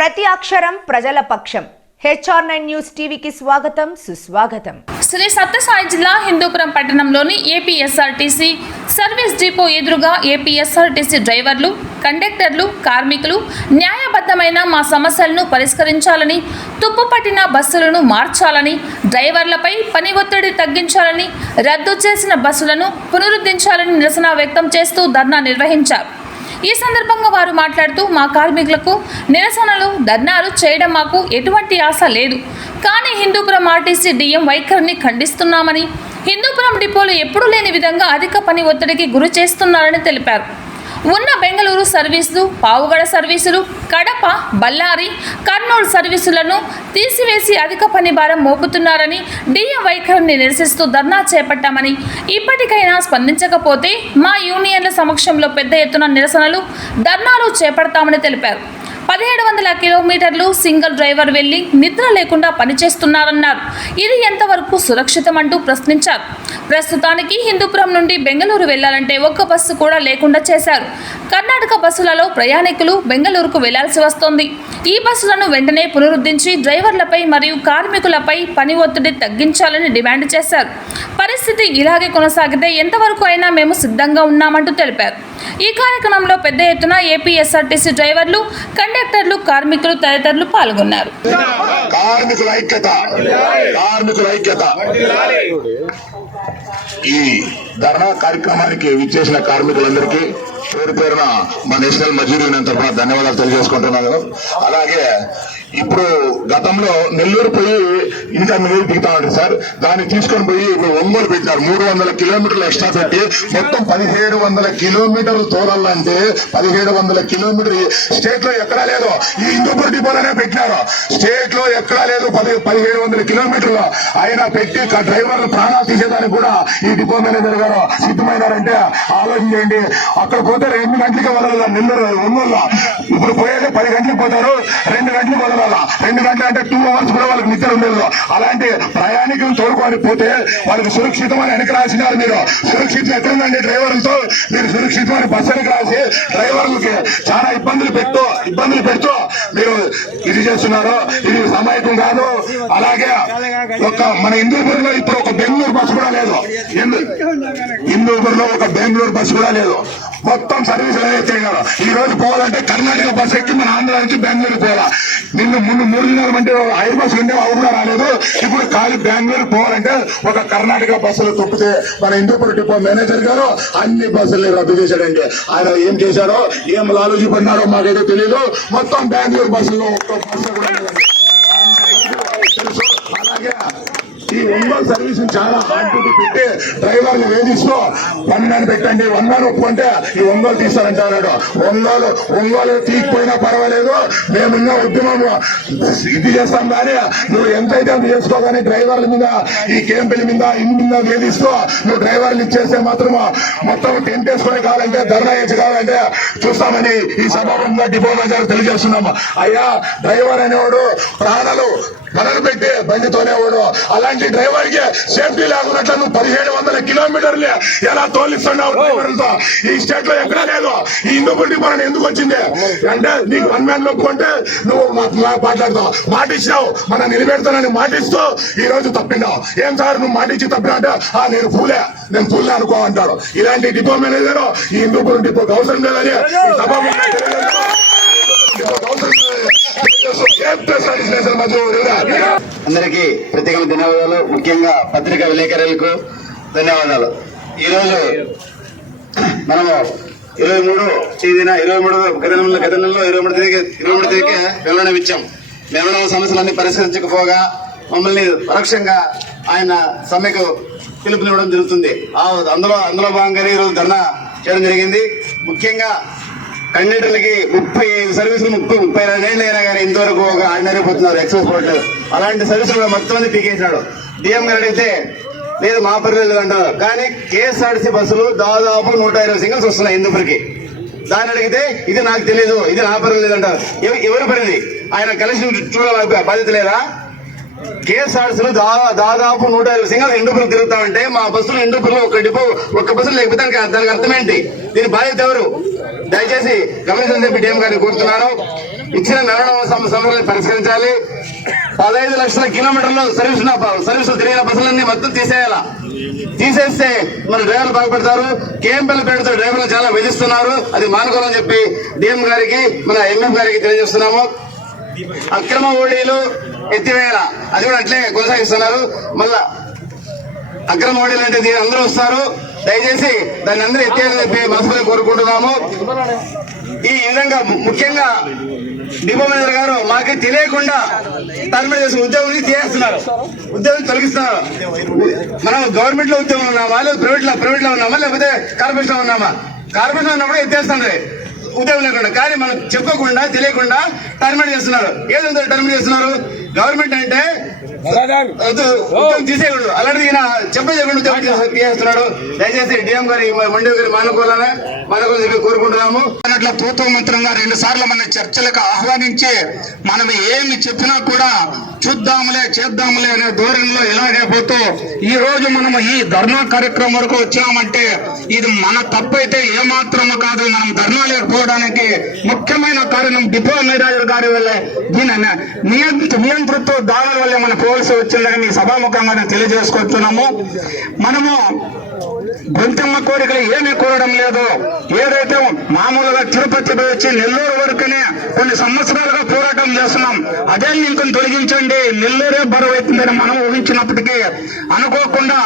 ప్రతి అక్షరం ప్రజల పక్షం. HR9 న్యూస్ టీవీకి స్వాగతం, సుస్వాగతం. శ్రీ సత్యసాయి జిల్లా హిందూపురం పట్టణంలోని ఏపీఎస్ఆర్టీసీ సర్వీస్ డిపో ఎదురుగా ఏపీఎస్ఆర్టీసీ డ్రైవర్లు, కండక్టర్లు, కార్మికులు న్యాయబద్ధమైన మా సమస్యలను పరిష్కరించాలని, తుప్పుపట్టిన బస్సులను మార్చాలని, డ్రైవర్లపై పని ఒత్తిడి తగ్గించాలని, రద్దు చేసిన బస్సులను పునరుద్ధరించాలని నిరసన వ్యక్తం చేస్తూ ధర్నా నిర్వహించారు. ఈ సందర్భంగా వారు మాట్లాడుతూ, మా కార్మికులకు నిరసనలు, ధర్నాలు చేయడం మాకు ఎటువంటి ఆశ లేదు, కానీ హిందూపురం ఆర్టీసీ డిఎం వైఖరిని ఖండిస్తున్నామని, హిందూపురం డిపోలు ఎప్పుడూ లేని విధంగా అధిక పని ఒత్తిడికి గురి చేస్తున్నారని తెలిపారు. ఉన్న బెంగళూరు సర్వీసులు, పావుగడ సర్వీసులు, కడప, బళ్ళారి, కర్నూలు సర్వీసులను తీసివేసి అధిక పని భారం మోపుతున్నారని, డిఎం వైఖరిని నిరసిస్తూ ధర్నా చేపట్టామని, ఇప్పటికైనా స్పందించకపోతే మా యూనియన్ల సమక్షంలో పెద్ద ఎత్తున నిరసనలు, ధర్నాలు చేపడతామని తెలిపారు. 1700 కిలోమీటర్లు సింగిల్ డ్రైవర్ వెళ్లి నిద్ర లేకుండా పనిచేస్తున్నారన్నారు. ఇది ఎంతవరకు సురక్షితం అంటూ ప్రశ్నించారు. ప్రస్తుతానికి హిందూపురం నుండి బెంగళూరు వెళ్లాలంటే ఒక్క బస్సు కూడా లేకుండా చేశారు. కర్ణాటక బస్సులలో ప్రయాణికులు బెంగళూరుకు వెళ్లాల్సి వస్తోంది. ఈ బస్సులను వెంటనే పునరుద్ధరించి డ్రైవర్లపై మరియు కార్మికులపై పని ఒత్తిడి తగ్గించాలని డిమాండ్ చేశారు. పరిస్థితి ఇలాగే కొనసాగితే ఎంతవరకు అయినా మేము సిద్ధంగా ఉన్నామంటూ తెలిపారు. ఈ కార్యక్రమంలో పెద్ద ఎత్తున ఏపీఎస్ఆర్టీసీ డ్రైవర్లు, కండక్టర్లు, కార్మికులు తదితరులు పాల్గొన్నారు. ఈ ధర్నా కార్యక్రమానికి విచ్చేసిన కార్మికులందరికీ పేరు పేరున మా నేషనల్ మజ్దూర్ యూనియన్ తరఫున ధన్యవాదాలు తెలియజేసుకుంటున్నాను. అలాగే ఇప్పుడు గతంలో నెల్లూరు పోయి ఇంకా మీరు దిగుతా ఉంటారు సార్, దాన్ని తీసుకొని పోయి ఇప్పుడు ఒంగోలు పెట్టినారు. 300 కిలోమీటర్లు ఎక్స్ట్రా పెట్టి మొత్తం 1700 కిలోమీటర్లు తోలాలంటే 1700 కిలోమీటర్ స్టేట్ లో ఎక్కడా లేదు. ఈ హిందూపూర్ డిపోలోనే పెట్టినారు. స్టేట్ లో ఎక్కడా లేదు. 1700 కిలోమీటర్లు ఆయన పెట్టి డ్రైవర్లు ప్రాణాలు తీసేదానికి కూడా ఈ డిపో మేనేజర్ గారు సిద్ధమైనారంటే ఆలోచన చేయండి. అక్కడ పోతే 2 గంటలకి వదలాల నెల్లూరు ఒంగోలు. ఇప్పుడు పోయేది 10 గంటలకు పోతారు, 2 గంటలకు వదలాల. 2 గంటలు అంటే 2 అవర్స్ కూడా వాళ్ళకి నిద్ర ఉండదు. అలాంటి ప్రయాణికులను తోడుకొని పోతే వాళ్ళకి సురక్షితమని వెనక రాసినారు. మీరు సురక్షితం ఎక్కడుందండి? డ్రైవర్లతో మీరు సురక్షితమని బస్సు వెనక రాసి డ్రైవర్లకి చాలా ఇబ్బందులు పెడుతూ మీరు ఇది చేస్తున్నారు. ఇది సమైకం కాదు. అలాగే మన హిందూపూర్లో ఇప్పుడు ఒక బెంగళూరు బస్సు కూడా లేదు. హిందూపూర్లో ఒక బెంగళూరు బస్సు కూడా లేదు. మొత్తం సర్వీసులు అయిపోయినారు. ఈ రోజు పోవాలంటే కర్ణాటక బస్సు ఎక్కి మన ఆంధ్ర నుంచి బెంగళూరు పోవాలా. ముందు 3 దినాల అంటే 5 బస్సులు ఉండే అవి కూడా రాలేదు. ఇప్పుడు ఖాళీ బెంగళూరు పోవాలంటే ఒక కర్ణాటక బస్సులు తొక్కితే మన హిందూపూర్ డిపో మేనేజర్ గారు అన్ని బస్సుల్ని రద్దు చేశాడండి. ఆయన ఏం చేశారో, ఏం లాలూజీ పడినారో మాకైతే తెలియదు. మొత్తం బెంగళూరు బస్సుల్లో ఒక్క బస్సు కూడా లేదండి. అలాగే ఈ ఒంగోలు సర్వీస్ చాలా హార్డ్ డ్యూటీ పెట్టి డ్రైవర్లు వేధిస్తూ 100 పెట్టండి, 100 ఒప్పుకుంటే ఈ ఒంగోలు తీస్తారంటాడు. ఒంగోలు తీయకపోయినా పర్వాలేదు, మేము ఇంకా ఉద్యమం ఇది చేస్తాం. కానీ నువ్వు ఎంతైతే చేసుకోగానే డ్రైవర్ల మీద, ఈ కేంపుల మీద, ఇన్ మీద వేధిస్తూ నువ్వు డ్రైవర్లు ఇచ్చేస్తే మాత్రం మొత్తం టెంట్ వేసుకునే కావాలంటే, ధర్నా వేసి కావాలంటే చూస్తామని ఈ సభాముఖంగా డిపో మేనేజర్ తెలియజేస్తున్నాము. అయ్యా, డ్రైవర్ అనేవాడు ప్రాణాలు మనలు పెట్టి బండితోనే వాడు. అలాంటి డ్రైవర్ కి సేఫ్టీ లేకున్నట్లు నువ్వు 1700 కిలోమీటర్లు ఎలా తోలిస్తున్నావు డ్రైవర్లతో? ఈ స్టేట్ లో ఎక్కడా లేదు. ఈ హిందూపూర్ డిపో ఎందుకు వచ్చింది అంటే, నీకు 1 మ్యాన్ నొప్పుకుంటే నువ్వు మాట్లాడతావు, మాటిచ్చినావు, మనం నిలబెడతానని మాటిస్తూ ఈ రోజు తప్పినావు. ఏం సార్ నువ్వు మాటిచ్చి తప్పినా అంటే, నేను పూలే అనుకో అంటాడు. ఇలాంటి డిపో మేనేజర్ ఈ హిందూపూర్ డిపోకి అవసరం లేదని అందరికీ ప్రత్యేక ధన్యవాదాలు. ముఖ్యంగా పత్రికా విలేకరులకు ధన్యవాదాలు. ఈరోజు మనము 23 గత నెలలో 23 తేదీకి వెల్లడం ఇచ్చాం. మెమోరాల సమస్యలన్నీ పరిష్కరించకపోగా మమ్మల్ని పరోక్షంగా ఆయన సమ్మెకు పిలుపునివ్వడం జరుగుతుంది. అందులో భాగంగానే ఈరోజు ధర్నా చేయడం జరిగింది. ముఖ్యంగా కండక్టర్లకి 35 సర్వీసులు 32 ఏళ్ళు అయినా కానీ ఇంతవరకు ఒక ఆర్డినరీ పోతున్నారు, ఎక్స్ప్రెస్ పోవట్లేదు. అలాంటి సర్వీసులు మొత్తం మంది పీకేసినాడు. డిఎం గారు అడిగితే లేదు మా పరిధి అంటారు. కానీ కేఎస్ఆర్టీసీ బస్సులు దాదాపు 120 సింగిల్స్ వస్తున్నాయి హిందూపూర్కి. దాన్ని అడిగితే ఇది నాకు తెలియదు, ఇది నా పరిధి లేదంటారు. ఎవరి పరిధి? ఆయన కలెక్షన్ చూడాలి బాధ్యత లేదా? కేఎస్ఆర్టీసీలో దాదాపు 120 సింగల్ హిందూపురం తిరుగుతామంటే మా బస్సులు హిందూపురంలో ఒక్క బస్సులు లేకపోతే దానికి అర్థం ఏంటి? దీని బాధ్యత ఎవరు? దయచేసి గమనించని చెప్పి డిఎం గారిని కోరుతున్నాను. ఇచ్చిన మెమోరాండం సమస్యలను పరిష్కరించాలి. 15 లక్షల కిలోమీటర్లు సర్వీసులు తిరిగిన బస్సులన్నీ మొత్తం తీసేస్తే మన డ్రైవర్లు బాగుపడతారు. కేఎంపీల పేరుతో డ్రైవర్లు చాలా వేధిస్తున్నారు. అది మానుకోవాలని చెప్పి డిఎం గారికి మన ఎంఎం గారికి తెలియజేస్తున్నాము. అక్రమ ఓడీలు ఎత్తివేయాల, అది కూడా అట్లే కొనసాగిస్తున్నారు. మళ్ళా అక్రమ ఓడీలు అంటే దీని అందరూ వస్తారు, దయచేసి దాన్ని అందరూ ఎత్తేయాలని చెప్పి మనసులో కోరుకుంటున్నాము. ఈ విధంగా ముఖ్యంగా డిపో మేనేజర్ గారు మాకు తెలియకుండా టర్మినేట్ చేసిన ఉద్యోగం తీసేస్తున్నారు, ఉద్యోగం తొలగిస్తున్నారు. మనం గవర్నమెంట్ లో ఉద్యోగం ఉన్నామా, లేదా ప్రైవేట్ లో ఉన్నామా, లేకపోతే కార్పొరేషన్ లో ఉన్నామా? కార్పొరేషన్ ఉన్నప్పుడు ఎత్తేస్తుంది ఉద్యోగం లేకుండా, కానీ మనం చెప్పకుండా తెలియకుండా టర్మినేట్ చేస్తున్నారు. ఏదో టర్మినేట్ చేస్తున్నారు. గవర్నమెంట్ అంటే ఉద్యోగం తీసేయకూడదు, అలాంటిది ఈయన చెప్పకుండా ఉద్యోగం తీసేస్తున్నాడు. దయచేసి డిఎం గారి మండి గారి మానుకోవాలని కోరుకుంటున్నాము. అట్లా తూతూ మంత్రంగా 2 సార్లు మన చర్చలకు ఆహ్వానించి మనం ఏమి చెప్పినా కూడా చూద్దాములే చేద్దాములే అనే ధోరణిలో ఇలాగే పోతూ ఈ రోజు మనం ఈ ధర్నా కార్యక్రమం వరకు వచ్చినామంటే ఇది మన తప్పైతే ఏమాత్రము కాదు. మనం ధర్నా లేకపోవడానికి ముఖ్యమైన కారణం డిపో మేనేజర్ గారి వల్లే, దీని నియంతృత్వ దాడుల వల్లే మన పోవలసి వచ్చిందని సభాముఖంగా తెలియజేసుకుంటున్నాము. మనము గొంతమ్మ కోరికలు ఏమీ కోరడం లేదు. ఏదైతే మామూలుగా తిరుపతి వచ్చి నెల్లూరు వరకునే కొన్ని సంవత్సరాలుగా పోరాటం చేస్తున్నాం, అదే లింకును తొలగించండి, నెల్లూరే బరువు అవుతుందని మనం ఊహించినప్పటికీ అనుకోకుండా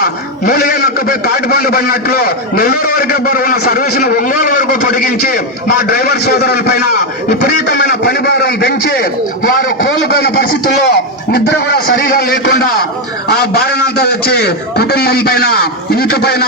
మూలిగే నక్కపై తాటిపండు పడినట్లు నెల్లూరు వరకే బరువున్న సర్వీసును ఒంగోలు వరకు పొడిగించి మా డ్రైవర్ సోదరుల పైన విపరీతమైన పనిభారం పెంచి వారు కోలుకున్న పరిస్థితుల్లో నిద్ర కూడా సరిగా లేకుండా ఆ భారనంతా వచ్చి కుటుంబం పైన ఇంటి పైన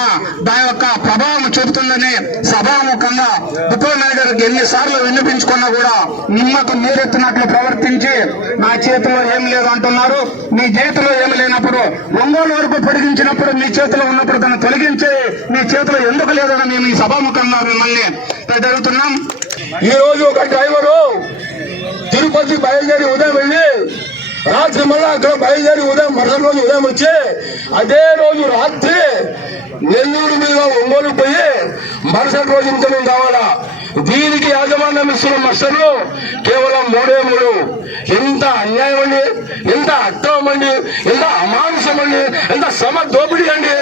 దాని యొక్క ప్రభావం చూపుతుందని సభాముఖంగా డిపో మేనేజర్ ఎన్నిసార్లు వినిపించుకున్నా కూడా నిమ్మకు నీరెత్తినట్లు ప్రవర్తించి నా చేతిలో ఏం లేదు అంటున్నారు. మీ చేతిలో ఏం లేనప్పుడు ఒంగోలు వరకు పొడిగించినప్పుడు మీ చేతిలో ఉన్నప్పుడు దాన్ని తొలగించి మీ చేతిలో ఎందుకు లేదని మేము ఈ సభాముఖంగా మిమ్మల్ని అడుగుతున్నాం. ఈ రోజు ఒక డ్రైవరు తిరుపతి బయలుదేరి ఉదయం వెళ్ళి రాత్రి మళ్ళా అక్కడ బయలుదేరి మరుసటి రోజు ఉదయం వచ్చి అదే రోజు రాత్రి నెల్లూరు మీద ఒంగోలు పోయి మరుసటి రోజు ఇంతనే కావాలా. దీనికి యాజమాన్యం ఇస్తున్న మస్టర్లు కేవలం 3 ఎంత అన్యాయం అండి, ఎంత అక్రమం అండి, ఎంత అమానుషం అండి, ఎంత శ్రమ దోపిడీ అండి.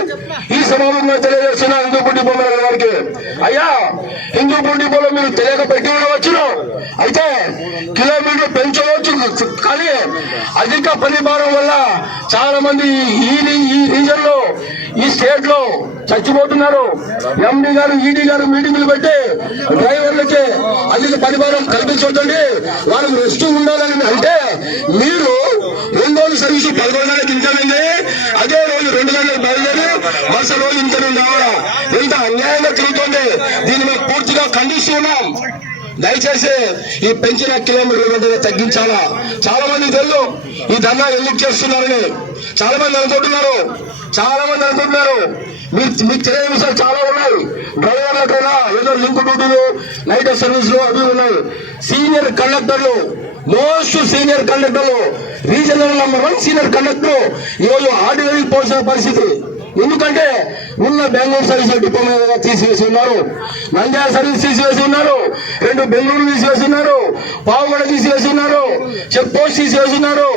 ఈ సమావేశంగా తెలియజేస్తున్నా హిందూపూర్ డిపో మేనేజర్ గారికి, అయ్యా హిందూపూర్ డిపోలో మీరు తెలియక పెట్టి ఉండవచ్చును, అయితే కిలోమీటర్ పెంచవచ్చు, కానీ అధిక పని భారం వల్ల చాలా మంది ఈ రీజన్ లో ఈ స్టేట్ లో చచ్చిపోతున్నారు. ఎండి గారు ఈడీ గారు మీటింగ్లు పెట్టి డ్రైవర్లకి అధిక పరిభారం కల్పించొద్దండి, వాళ్ళకి రెస్ట్ ఉండాలని అంటే మీరు 2 రోజులు సర్వీసు 11 గంటలకు ఇంతమంది, అదే రోజు 2 గంటలకు బయలుదేరి మరుసటి రోజు ఇంతమంది రావాలా. ఎంత అన్యాయంగా తిరుగుతుంది. దీన్ని మేము పూర్తిగా ఖండిస్తున్నాం. దయచేసి ఈ పెంచిన కిలోమీటర్ల తగ్గించాలా. చాలా మంది తెలుసు ఈ ధర్నా ఎందుకు చేస్తున్నారని చాలా మంది అనుకుంటున్నారు. మీకు తెలియని విషయాలు చాలా ఉన్నాయి. డ్రైవర్లకైనా ఏదో లింక్ డ్యూటీలు, నైట్ సర్వీసులు అవి ఉన్నాయి. సీనియర్ కండక్టర్లు, మోస్ట్ సీనియర్ కండక్టర్లు, రీజనల్ నంబర్ 1 సీనియర్ కండక్టర్ ఈరోజు ఆర్డినరీ పోల్సిన పరిస్థితి. ఎందుకంటే ఉన్న బెంగళూరు సర్వీస్ డిపో మీద తీసివేసి ఉన్నారు, నంద్యాల సర్వీస్ తీసివేసి ఉన్నారు, 2 బెంగళూరు తీసివేసి ఉన్నారు, పావుగడ తీసివేసి ఉన్నారు, చెక్ పోస్ట్ తీసివేసి ఉన్నారు,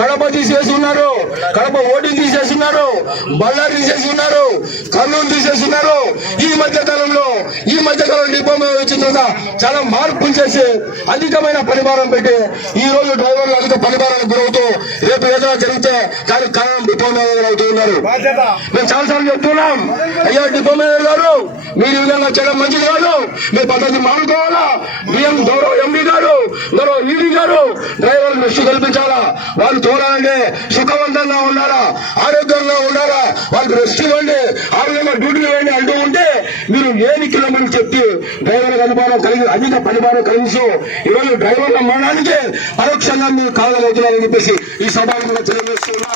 కడప తీసివేసి ఉన్నారు, కడప ఓటింగ్ తీసేసి ఉన్నారు, బళ్ళారి తీసేసి ఉన్నారు, కర్నూలు తీసేసి ఉన్నారు. ఈ మధ్య కాలంలో డిపో మీద వచ్చిన తర్వాత చాలా మార్పులు చేసి అధికమైన పరిభారం పెట్టి ఈ రోజు డ్రైవర్లు అధిక పరిభారానికి గురవుతూ రేపు ఏదైనా జరిగితే దానికి కారణం డిపో మేనేజర్ అవుతూ ఉన్నారు. మేము చాలాసార్లు చెప్తున్నాం, అయ్యా డిపో మేనేజర్ గారు మీరు ఈ విధంగా చేయడం మంచిది కాదు, మీ పద్ధతి మానుకోవాలా. గౌరవ ఎండి గారు, గౌరవ ఈడీ గారు డ్రైవర్లు దృష్టి కల్పించాలా. వాళ్ళు తోడాలంటే సుఖవంతంగా ఉండాలా, ఆరోగ్యంగా ఉండాలా, వాళ్ళకి రెస్ట్ ఇవ్వండి, ఆ విధంగా డ్యూటీలు ఇవ్వండి అంటూ ఉంటే మీరు ఏమి కిలోమీటర్లు చెప్పి డ్రైవర్లకు అనుభవం కలిగి అధిక పనిభారం కలిగిస్తూ ఈరోజు డ్రైవర్ల మరణానికి పరోక్షంగా మీరు కారణమవుతున్నారని చెప్పేసి ఈ సభలో తెలియజేస్తున్నా.